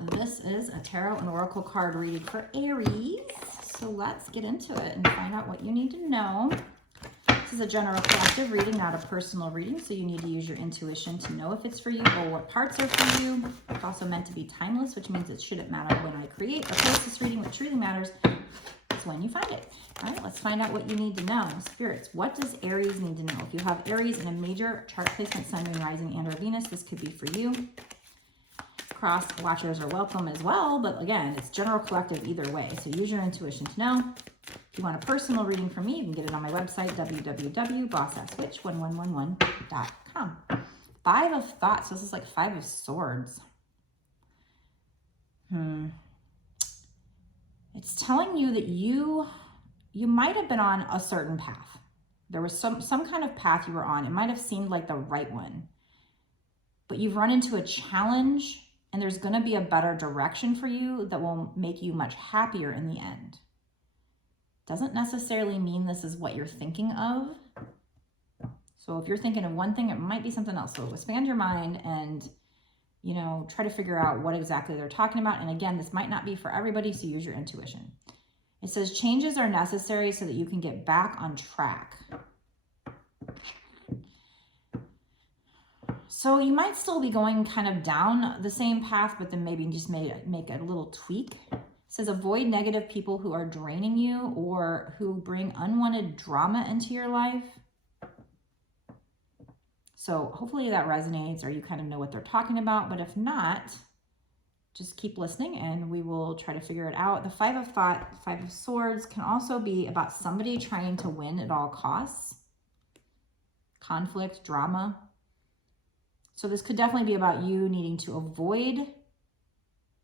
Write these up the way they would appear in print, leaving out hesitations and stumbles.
this is a tarot and oracle card reading for Aries. So let's get into it and find out what you need to know. This is a general collective reading, not a personal reading, so you need to use your intuition to know if it's for you or what parts are for you. It's also meant to be timeless, which means it shouldn't matter when I create or post this reading. What truly matters is when you find it. All right, let's find out what you need to know. Spirits, what does Aries need to know? If you have Aries in a major chart placement, Sun, Moon, Rising, and or Venus, this could be for you. Cross watchers are welcome as well, but again, it's general collective either way, so use your intuition to know. If you want a personal reading from me, you can get it on my website, www.bossasswitch1111.com. Five of Thoughts. This is like Five of Swords. It's telling you that you might have been on a certain path. There was some kind of path you were on. It might have seemed like the right one, but you've run into a challenge, and there's going to be a better direction for you that will make you much happier in the end. Doesn't necessarily mean this is what you're thinking of. So if you're thinking of one thing, it might be something else. So expand your mind and, you know, try to figure out what exactly they're talking about. And again, this might not be for everybody, so use your intuition. It says changes are necessary so that you can get back on track. So you might still be going kind of down the same path, but then maybe just make a little tweak. It says avoid negative people who are draining you or who bring unwanted drama into your life. So hopefully that resonates or you kind of know what they're talking about. But if not, just keep listening and we will try to figure it out. The Five of Swords can also be about somebody trying to win at all costs. Conflict, drama. So this could definitely be about you needing to avoid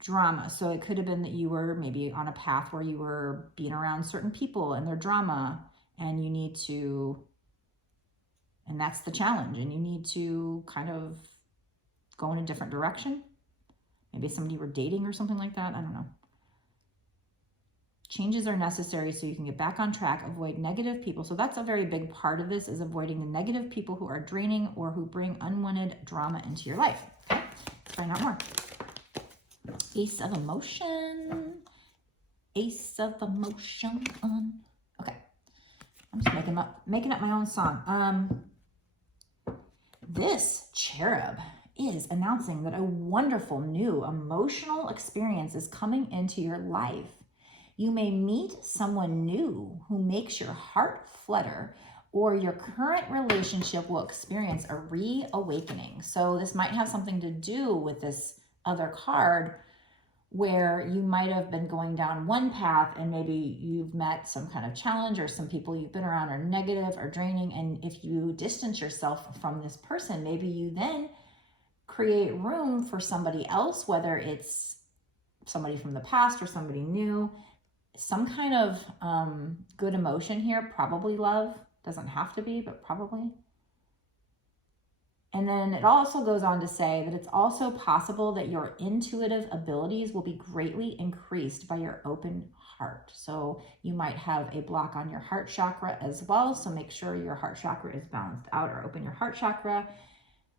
drama. So it could have been that you were maybe on a path where you were being around certain people and their drama, and you need to, and that's the challenge, and you need to kind of go in a different direction. Maybe somebody you were dating or something like that. I don't know. Changes are necessary so you can get back on track. Avoid negative people. So that's a very big part of this, is avoiding the negative people who are draining or who bring unwanted drama into your life. Okay, let's find out more. Ace of Emotion. Ace of Emotion. Okay, I'm just making up my own song. This cherub is announcing that a wonderful new emotional experience is coming into your life. You may meet someone new who makes your heart flutter, or your current relationship will experience a reawakening. So this might have something to do with this other card where you might have been going down one path and maybe you've met some kind of challenge, or some people you've been around are negative or draining. And if you distance yourself from this person, maybe you then create room for somebody else, whether it's somebody from the past or somebody new. Some kind of good emotion here, probably love. Doesn't have to be, but probably. And then it also goes on to say that it's also possible that your intuitive abilities will be greatly increased by your open heart. So you might have a block on your heart chakra as well. So make sure your heart chakra is balanced out, or open your heart chakra.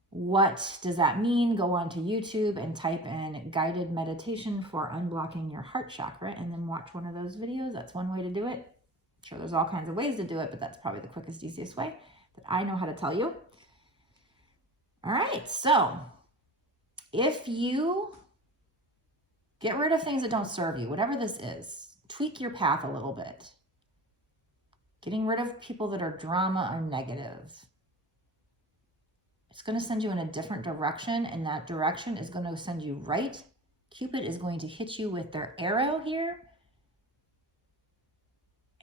What does that mean? Go on to YouTube and type in guided meditation for unblocking your heart chakra, and then watch one of those videos. That's one way to do it. I'm sure there's all kinds of ways to do it, but that's probably the quickest, easiest way that I know how to tell you. All right, so if you get rid of things that don't serve you, whatever this is, tweak your path a little bit. Getting rid of people that are drama or negative. It's going to send you in a different direction, and that direction is going to send you right. Cupid is going to hit you with their arrow here,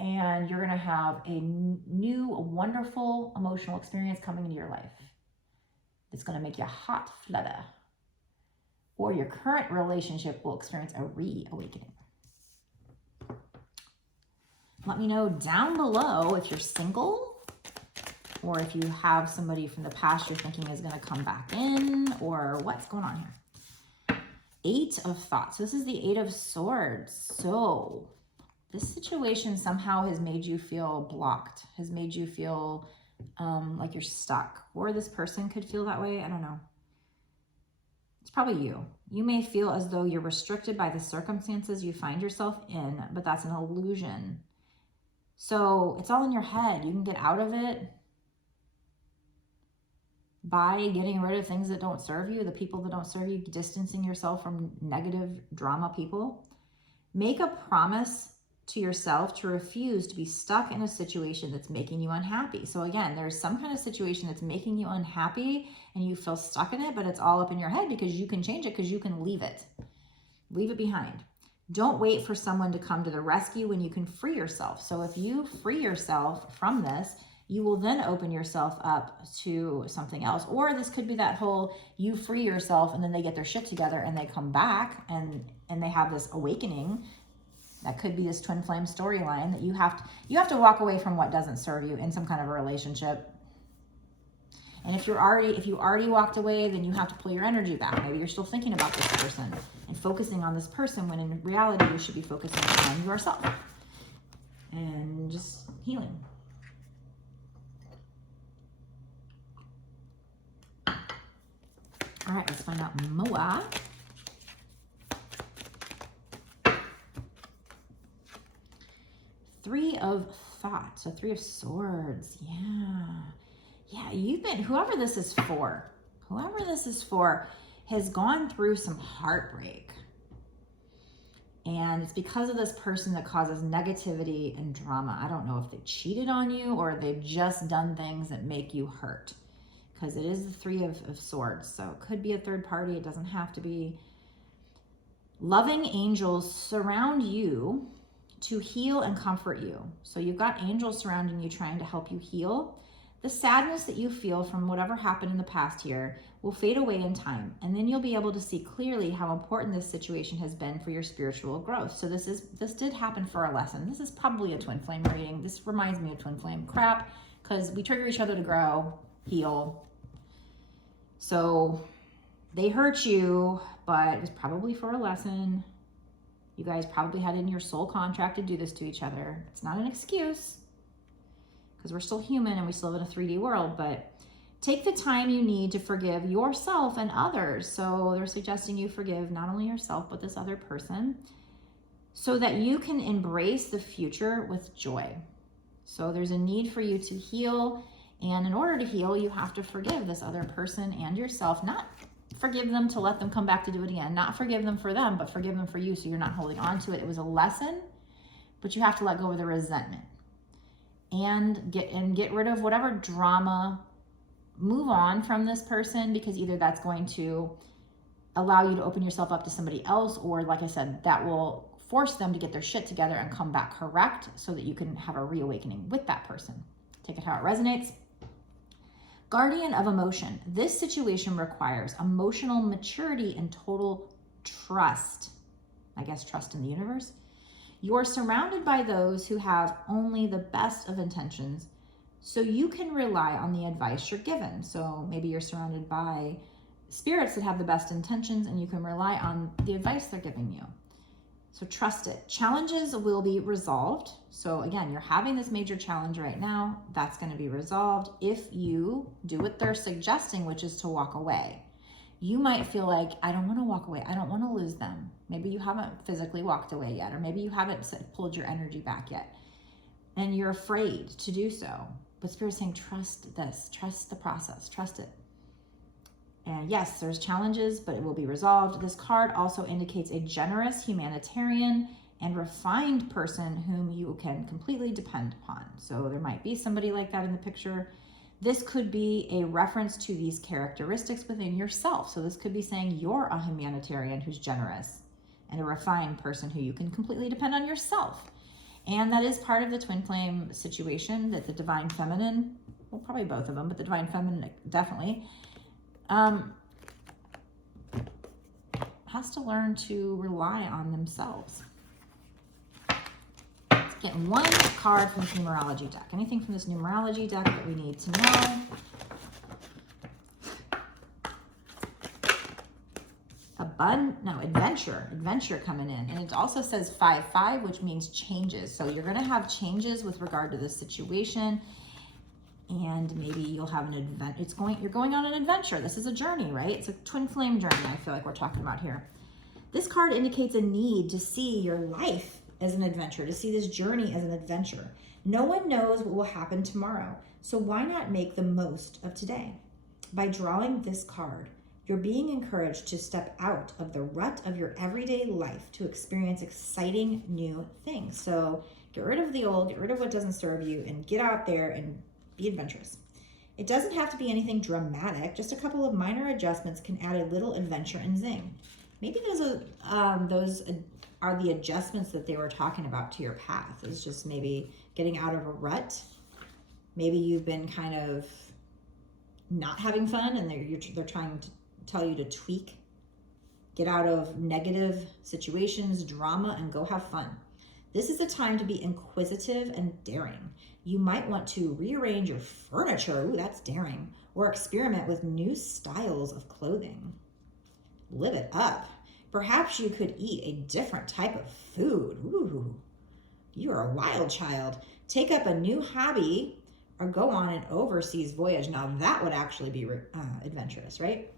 and you're going to have a new, wonderful emotional experience coming into your life. It's going to make you hot flutter, or your current relationship will experience a reawakening. Let me know down below if you're single, or if you have somebody from the past you're thinking is going to come back in, or what's going on here. Eight of Thoughts. This is the Eight of Swords. So this situation somehow has made you feel blocked, has made you feel like you're stuck, or this person could feel that way. I don't know. It's probably you. You may feel as though you're restricted by the circumstances you find yourself in, but that's an illusion. So it's all in your head. You can get out of it by getting rid of things that don't serve you, the people that don't serve you, distancing yourself from negative drama people. Make a promise to yourself to refuse to be stuck in a situation that's making you unhappy. So again, there's some kind of situation that's making you unhappy and you feel stuck in it, but it's all up in your head because you can change it, because you can leave it. Leave it behind. Don't wait for someone to come to the rescue when you can free yourself. So if you free yourself from this, you will then open yourself up to something else. Or this could be that whole, you free yourself and then they get their shit together and they come back and they have this awakening. That could be this twin flame storyline that you have to walk away from what doesn't serve you in some kind of a relationship. And if you already walked away, then you have to pull your energy back. Maybe you're still thinking about this person and focusing on this person when in reality you should be focusing on yourself and just healing. All right, let's find out Moa. Three of Thoughts, so Three of Swords. Yeah, you've been, whoever this is for has gone through some heartbreak. And it's because of this person that causes negativity and drama. I don't know if they cheated on you or they've just done things that make you hurt. Because it is the Three of Swords. So it could be a third party. It doesn't have to be. Loving angels surround you to heal and comfort you. So you've got angels surrounding you trying to help you heal. The sadness that you feel from whatever happened in the past here will fade away in time. And then you'll be able to see clearly how important this situation has been for your spiritual growth. So this did happen for a lesson. This is probably a twin flame reading. This reminds me of twin flame crap because we trigger each other to grow, heal. So they hurt you, but it was probably for a lesson. You guys probably had in your soul contract to do this to each other. It's not an excuse because we're still human and we still live in a 3D world, but take the time you need to forgive yourself and others. So they're suggesting you forgive not only yourself, but this other person so that you can embrace the future with joy. So there's a need for you to heal. And in order to heal, you have to forgive this other person and yourself, not forgive them to let them come back to do it again, not forgive them for them, but forgive them for you so you're not holding on to it. It was a lesson, but you have to let go of the resentment and get rid of whatever drama. Move on from this person because either that's going to allow you to open yourself up to somebody else, or like I said, that will force them to get their shit together and come back correct so that you can have a reawakening with that person. Take it how it resonates. Guardian of emotion. This situation requires emotional maturity and total trust. I guess trust in the universe. You're surrounded by those who have only the best of intentions, so you can rely on the advice you're given. So maybe you're surrounded by spirits that have the best intentions and you can rely on the advice they're giving you. So trust it. Challenges will be resolved. So again, you're having this major challenge right now. That's going to be resolved if you do what they're suggesting, which is to walk away. You might feel like, I don't want to walk away. I don't want to lose them. Maybe you haven't physically walked away yet, or maybe you haven't pulled your energy back yet, and you're afraid to do so. But Spirit's saying, trust this, trust the process, trust it. And yes, there's challenges, but it will be resolved. This card also indicates a generous, humanitarian, and refined person whom you can completely depend upon. So there might be somebody like that in the picture. This could be a reference to these characteristics within yourself. So this could be saying you're a humanitarian who's generous and a refined person who you can completely depend on yourself. And that is part of the twin flame situation that the divine feminine, well, probably both of them, but the divine feminine definitely, has to learn to rely on themselves. Let's get one card from this numerology deck. Anything from this numerology deck that we need to know? Adventure coming in. And it also says 5-5, which means changes. So you're going to have changes with regard to this situation. And maybe you'll have an event. You're going on an adventure. This is a journey, right? It's a twin flame journey, I feel like we're talking about here. This card indicates a need to see your life as an adventure, to see this journey as an adventure. No one knows what will happen tomorrow, so why not make the most of today? By drawing this card, you're being encouraged to step out of the rut of your everyday life to experience exciting new things. So get rid of the old, get rid of what doesn't serve you, and get out there and be adventurous. It doesn't have to be anything dramatic. Just a couple of minor adjustments can add a little adventure and zing. Maybe those are the adjustments that they were talking about to your path. It's just maybe getting out of a rut. Maybe you've been kind of not having fun, and they're trying to tell you to tweak. Get out of negative situations, drama, and go have fun. This is a time to be inquisitive and daring. You might want to rearrange your furniture, ooh, that's daring, or experiment with new styles of clothing. Live it up. Perhaps you could eat a different type of food. Ooh, you are a wild child. Take up a new hobby or go on an overseas voyage. Now that would actually be adventurous, right?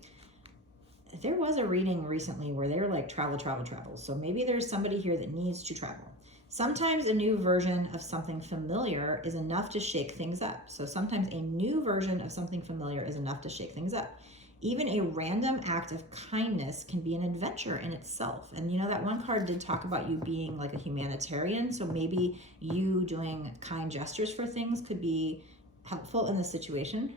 There was a reading recently where they were like travel. So maybe there's somebody here that needs to travel. Sometimes a new version of something familiar is enough to shake things up. So sometimes a new version of something familiar is enough to shake things up. Even a random act of kindness can be an adventure in itself. And you know, that one card did talk about you being like a humanitarian. So maybe you doing kind gestures for things could be helpful in this situation.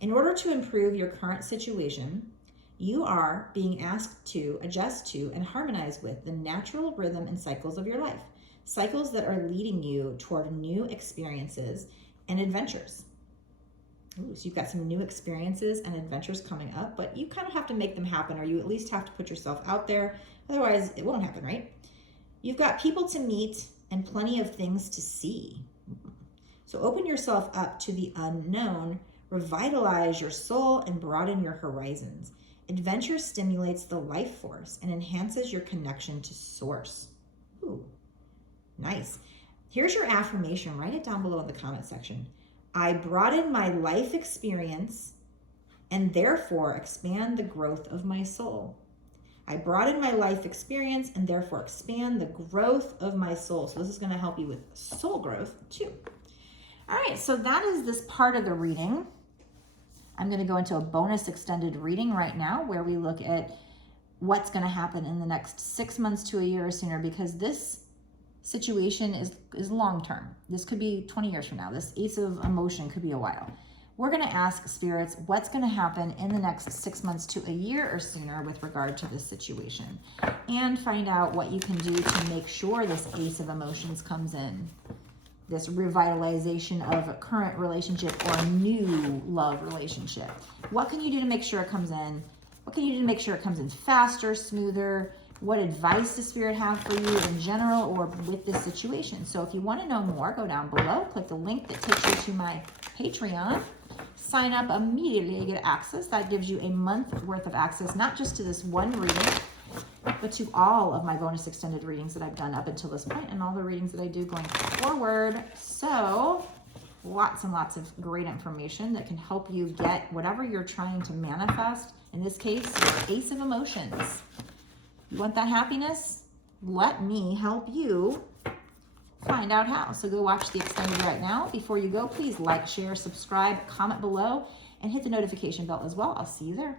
In order to improve your current situation, you are being asked to adjust to and harmonize with the natural rhythm and cycles of your life. Cycles that are leading you toward new experiences and adventures. Ooh, so you've got some new experiences and adventures coming up, but you kind of have to make them happen, or you at least have to put yourself out there. Otherwise, it won't happen, right? You've got people to meet and plenty of things to see. So open yourself up to the unknown, revitalize your soul, and broaden your horizons. Adventure stimulates the life force and enhances your connection to source. Ooh, nice. Here's your affirmation. Write it down below in the comment section. I broaden my life experience and therefore expand the growth of my soul. I broaden my life experience and therefore expand the growth of my soul. So this is going to help you with soul growth too. All right, so that is this part of the reading. I'm going to go into a bonus extended reading right now where we look at what's going to happen in the next 6 months to a year or sooner, because this situation is long term. This could be 20 years from now. This Ace of Emotion could be a while. We're going to ask spirits what's going to happen in the next 6 months to a year or sooner with regard to this situation, and find out what you can do to make sure this Ace of Emotions comes in. This revitalization of a current relationship or a new love relationship. What can you do to make sure it comes in? What can you do to make sure it comes in faster, smoother? What advice does Spirit have for you in general or with this situation? So if you want to know more, go down below, click the link that takes you to my Patreon. Sign up immediately to get access. That gives you a month worth of access, not just to this one reading, but to all of my bonus extended readings that I've done up until this point and all the readings that I do going forward. So lots and lots of great information that can help you get whatever you're trying to manifest. In this case, your Ace of Emotions. You want that happiness? Let me help you find out how. So go watch the extended right now. Before you go, please like, share, subscribe, comment below, and hit the notification bell as well. I'll see you there.